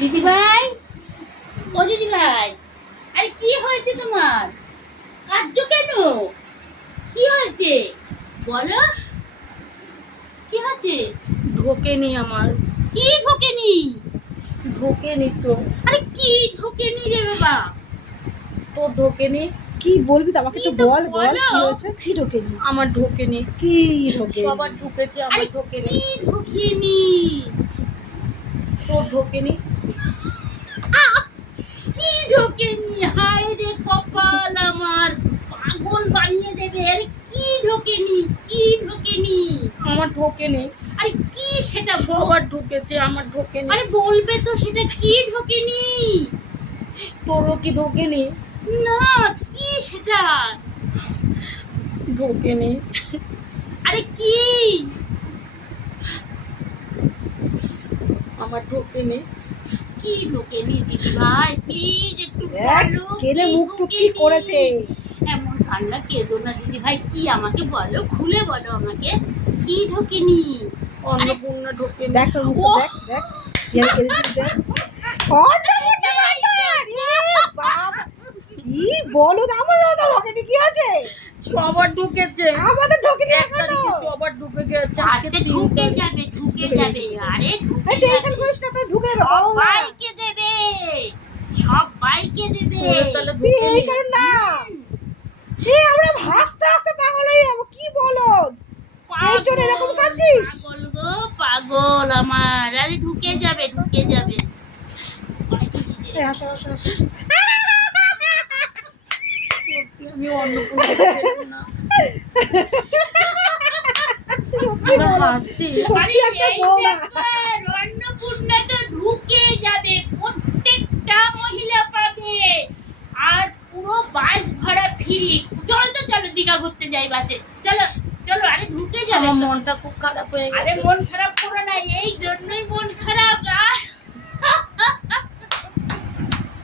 দিদি ভাই, ও দিদি ভাই, আরে কি হয়েছে তোমার? কাঁদছো কেন? কি হয়েছে বলো, কি হয়েছে? ঢোকেনি আমার। কি ঢোকেনি? ঢোকেনি তো। আরে কি ঢোকেনি রে বাবা? তোর ঢোকেনি? কি বলবি তো আমাকে কি তো তো বল বল বলো। কি হয়েছে, কি ঢোকেনি? আমার ঢোকেনি। কি ঢোকেনি? সবার ঢুকেছে, আরে আমার ঢোকেনি। কি ঢোকেনি? তোর ঢোকেনি? কি ঢোকেনি? হায় রে কপাল আমার, পাগল বানিয়ে দেবে। আরে কি ঢোকেনি? কি ঢোকেনি? আমার ঢোকেনি। আরে কি সেটা সবার ঢুকেছে, আমার ঢোকেনি। আরে বলবে তো সেটা কি ঢোকেনি? তোরও কি ঢোকেনি? না, কি সেটা? ঢোকেনি। আরে কি? আমার ঢোকেনি। কি ঢোকেনি দিদি ভাই, প্লিজ একটু দেখ বলো। কেনে কি মুখ টুক কি ঢোকেনি? করেছে। এমন কান্না কেঁদো না দিদি ভাই, কি আমাকে বলো, খুলে বলো আমাকে, কি ঢোকেনি? অন্নপূর্ণা ঢোকেনি। দেখ তোর মুখটা, ওহ! দেখ দেখ কি আমি কেঁদেছিস দেখ। অন্নপূর্ণা বাবা, রে বাবা, কি বলো তো, আমাদের তো ঢোকেনি, কি আছে? সবার ঢুকেছে। আমাদের ঢোকেনি এক এখনো। তারিখে সবার ঢুকে গেছে। আজকে আচ্ছা 3 ঢুকে তারিখ। যাবে, ঢুকে যাবে, আরে ঢুকে টেনশন যাবে। করিস না, তো ঢুকে যাবে বল না। সবাইকে দেবে, সবাইকে দেবে। তাহলে তুই এই ঢোকেনি। কারণ না, এই আমরা হাসতে হাসতে পাগল হয়ে যাবো, কি বলো? এই জন্য এরকম কাঁদছিস? পাগল গো পাগল আমার, আরে ঢুকে যাবে, ঢুকে যাবে। এই হাসো হাসো হাসো। সত্যি আমি অন্নপূর্ণা ঢোকেনি না। তোরা হাসছিস? সত্যি একটা এই বউ না। ব্যাপার, অন্নপূর্ণা তো ঢুকে যাবে, প্রত্যেকটা মহিলা পাবে, আর পুরো বাস ভাড়া ফ্রি। চলো তো, চলো দীঘা ঘুরতে যাই বাসে, চলো চলো, আরে ঢুকে যাবে আমার তো। মনটা খুব খারাপ হয়ে আরে গেছে। মন খারাপ করো না, এই